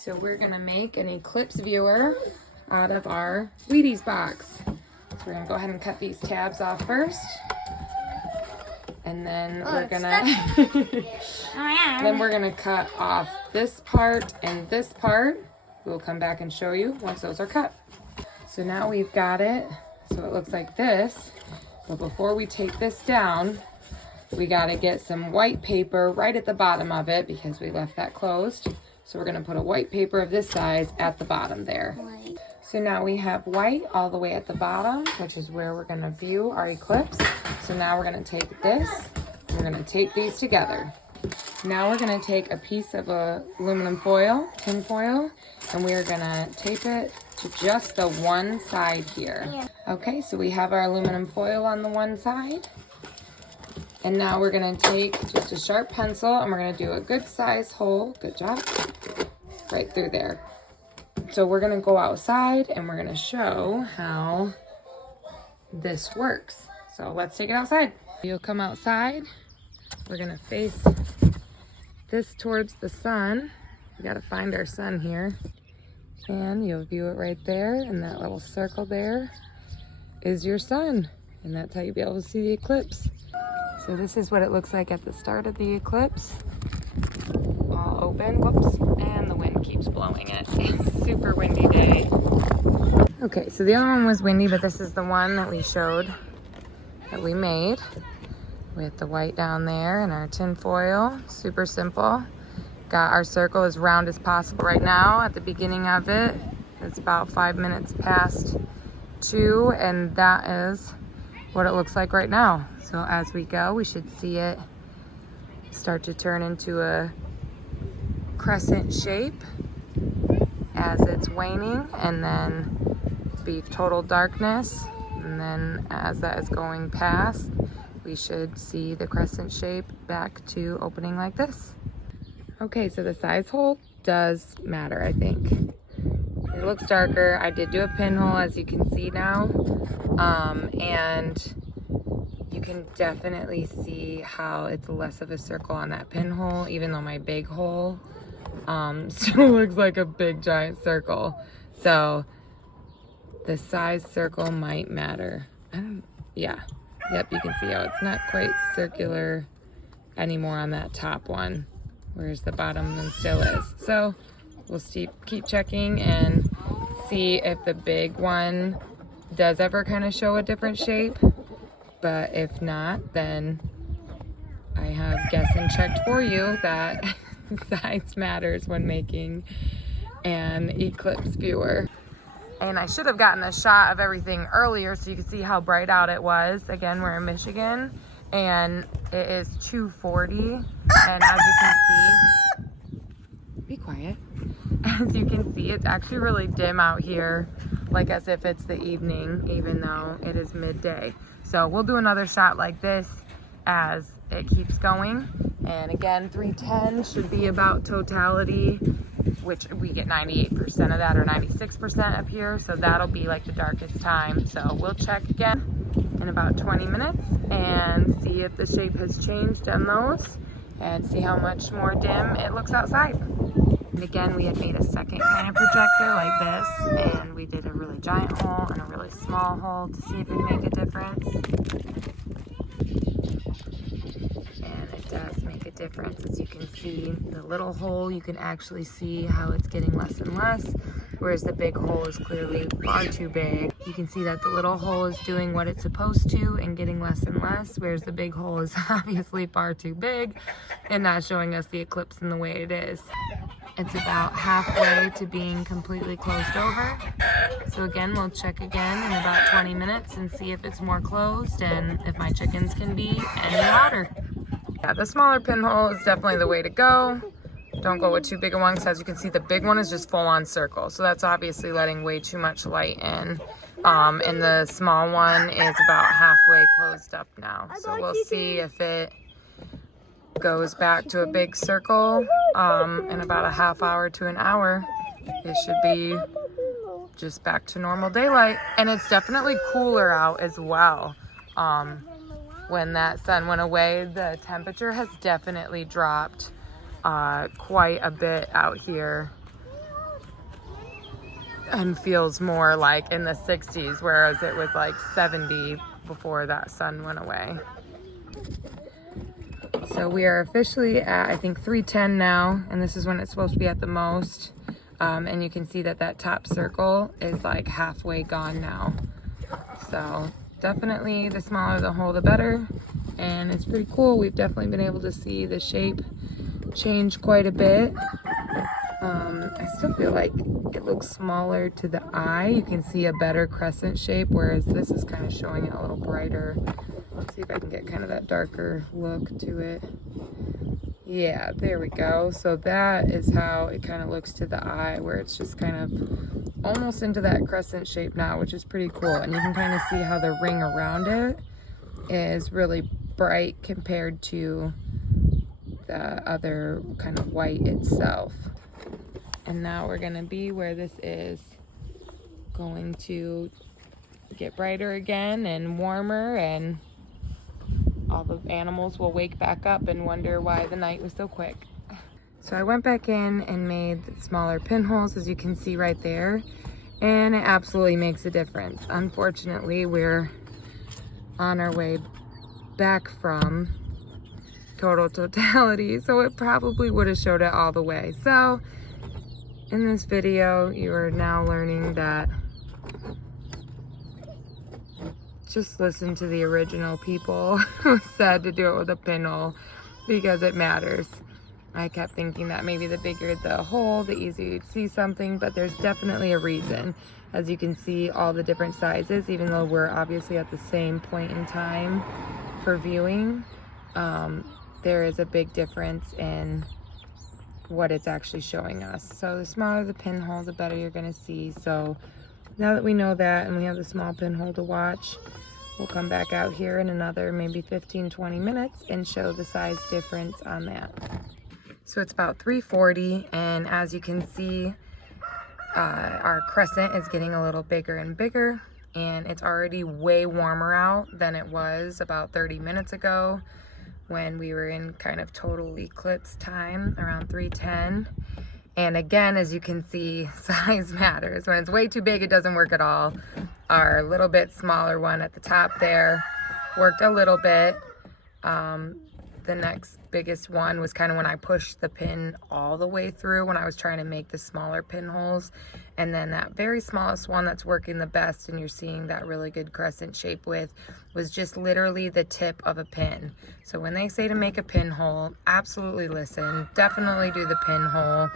So we're gonna make an Eclipse viewer out of our Wheaties box. So we're gonna go ahead and cut these tabs off first. And then we're gonna cut off this part and this part. We'll come back and show you once those are cut. So now we've got it so it looks like this. But before we take this down, we gotta get some white paper right at the bottom of it because we left that closed. So we're gonna put a white paper of this size at the bottom there. So now we have white all the way at the bottom, which is where we're gonna view our Eclipse. So now we're gonna take this, and we're gonna tape these together. Now we're gonna take a piece of aluminum foil, tin foil, and we are gonna tape it to just the one side here. Okay, so we have our aluminum foil on the one side. And now we're gonna take just a sharp pencil and we're gonna do a good size hole, good job, right through there. So we're gonna go outside and we're gonna show how this works. So let's take it outside. You'll come outside. We're gonna face this towards the sun. We gotta find our sun here. And you'll view it right there, and that little circle there is your sun. And that's how you'll be able to see the eclipse. So this is what it looks like at the start of the eclipse. All open, whoops, and the wind keeps blowing it. Super windy day. Okay, so the other one was windy, but this is the one that we showed, that we made with the white down there and our tin foil. Super simple. Got our circle as round as possible right now at the beginning of it. It's about 5 minutes past 2, and that is what it looks like right now. So as we go, we should see it start to turn into a crescent shape as it's waning, and then be total darkness. And then as that is going past, we should see the crescent shape back to opening like this. Okay, so the size hole does matter, I think. It looks darker. I did do a pinhole, as you can see now. And you can definitely see how it's less of a circle on that pinhole, even though my big hole still looks like a big giant circle. So the size circle might matter. Yeah. Yep, you can see how it's not quite circular anymore on that top one, whereas the bottom one still is. So we'll keep checking and see if the big one does ever kind of show a different shape. But if not, then I have guessed and checked for you that size matters when making an eclipse viewer. And I should have gotten a shot of everything earlier so you can see how bright out it was. Again, we're in Michigan and it is 2:40. And as you can see, be quiet. As you can see, it's actually really dim out here, like as if it's the evening, even though it is midday. So we'll do another shot like this as it keeps going. And again, 310 should be about totality, which we get 98% of that, or 96% up here. So that'll be like the darkest time. So we'll check again in about 20 minutes and see if the shape has changed on those and see how much more dim it looks outside. And again, we had made a second kind of projector like this, and we did a really giant hole and a really small hole to see if it would make a difference. And it does make a difference. As you can see, the little hole, you can actually see how it's getting less and less, whereas the big hole is clearly far too big. You can see that the little hole is doing what it's supposed to and getting less and less, whereas the big hole is obviously far too big and not showing us the eclipse in the way it is. It's about halfway to being completely closed over. So again, we'll check again in about 20 minutes and see if it's more closed and if my chickens can be any louder. Yeah, the smaller pinhole is definitely the way to go. Don't go with too big a one, because as you can see, the big one is just full on circle. So that's obviously letting way too much light in. And the small one is about halfway closed up now. So we'll see if it goes back to a big circle in about a half hour to an hour. It should be just back to normal daylight. And it's definitely cooler out as well. When that sun went away, the temperature has definitely dropped quite a bit out here and feels more like in the 60s, whereas it was like 70 before that sun went away. So we are officially at, I think, 310 now, and this is when it's supposed to be at the most. And you can see that that top circle is like halfway gone now. So definitely the smaller the hole, the better. And it's pretty cool. We've definitely been able to see the shape change quite a bit. I still feel like it looks smaller to the eye. You can see a better crescent shape, whereas this is kind of showing it a little brighter. Let's see if I can get kind of that darker look to it. Yeah, there we go. So that is how it kind of looks to the eye, where it's just kind of almost into that crescent shape now, which is pretty cool. And you can kind of see how the ring around it is really bright compared to the other kind of white itself. And now we're gonna be where this is going to get brighter again and warmer, and all the animals will wake back up and wonder why the night was so quick. So I went back in and made smaller pinholes, as you can see right there, and it absolutely makes a difference. Unfortunately, we're on our way back from totality, so it probably would have showed it all the way. So in this video, you are now learning that just listen to the original people who said to do it with a pinhole because it matters. I kept thinking that maybe the bigger the hole, the easier you'd see something, but there's definitely a reason. As you can see, all the different sizes, even though we're obviously at the same point in time for viewing, there is a big difference in what it's actually showing us. So the smaller the pinhole, the better you're gonna see. So now that we know that and we have the small pinhole to watch, we'll come back out here in another maybe 15-20 minutes and show the size difference on that. So it's about 3:40, and as you can see, our crescent is getting a little bigger and bigger, and it's already way warmer out than it was about 30 minutes ago when we were in kind of total eclipse time around 3:10. And again, as you can see, size matters. When it's way too big, it doesn't work at all. Our little bit smaller one at the top there worked a little bit. The next biggest one was kind of when I pushed the pin all the way through when I was trying to make the smaller pinholes. And then that very smallest one that's working the best, and you're seeing that really good crescent shape with, was just literally the tip of a pin. So when they say to make a pinhole, absolutely listen. Definitely do the pinhole.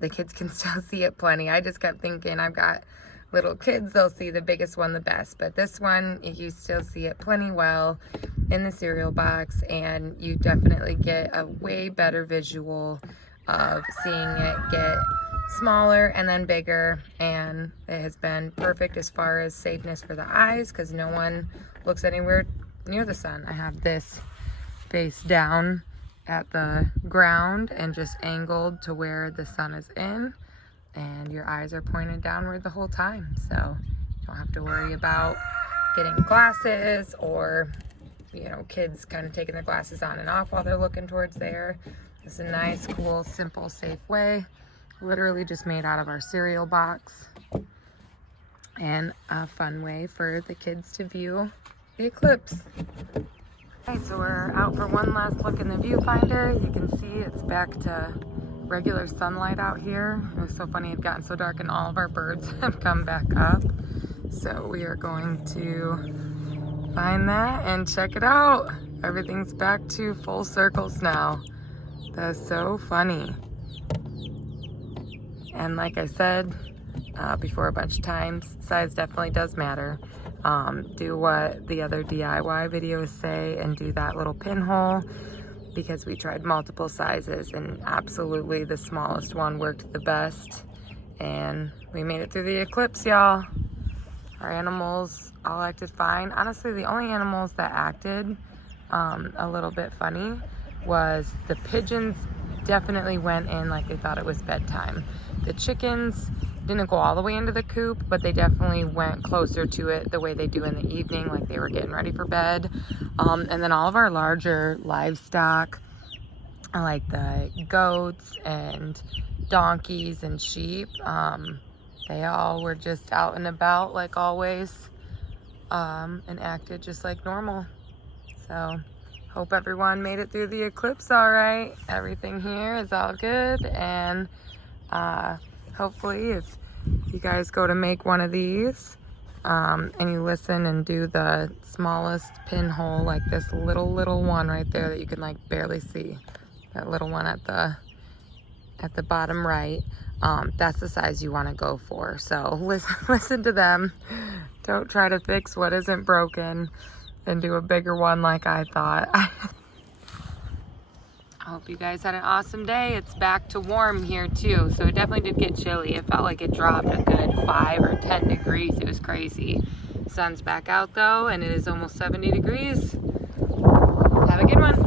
The kids can still see it plenty. I just kept thinking, I've got little kids, they'll see the biggest one the best, but this one, you still see it plenty well in the cereal box, and you definitely get a way better visual of seeing it get smaller and then bigger. And it has been perfect as far as safeness for the eyes, because no one looks anywhere near the sun. I have this face down at the ground and just angled to where the sun is in, and your eyes are pointed downward the whole time, so you don't have to worry about getting glasses or, you know, kids kind of taking their glasses on and off while they're looking towards there. It's a nice, cool, simple, safe way, literally just made out of our cereal box, and a fun way for the kids to view the eclipse. Okay, so we're out for one last look in the viewfinder. You can see it's back to regular sunlight out here. It was so funny, it had gotten so dark and all of our birds have come back up. So we are going to find that and check it out. Everything's back to full circles now. That's so funny. And like I said before a bunch of times, size definitely does matter. Do what the other DIY videos say and do that little pinhole, because we tried multiple sizes and absolutely the smallest one worked the best, and we made it through the eclipse, y'all. Our animals all acted fine. Honestly, the only animals that acted a little bit funny was the pigeons. Definitely went in like they thought it was bedtime. The chickens didn't go all the way into the coop, but they definitely went closer to it the way they do in the evening, like they were getting ready for bed. And then all of our larger livestock, like the goats and donkeys and sheep, They all were just out and about like always, and acted just like normal. So hope everyone made it through the eclipse all right. Everything here is all good, and hopefully if you guys go to make one of these, and you listen and do the smallest pinhole, like this little one right there that you can like barely see, that little one at the bottom right, that's the size you want to go for. So listen to them. Don't try to fix what isn't broken and do a bigger one like I thought. I hope you guys had an awesome day. It's back to warm here too, so it definitely did get chilly. It felt like it dropped a good 5 or 10 degrees. It was crazy. Sun's back out though, and it is almost 70 degrees. Have a good one.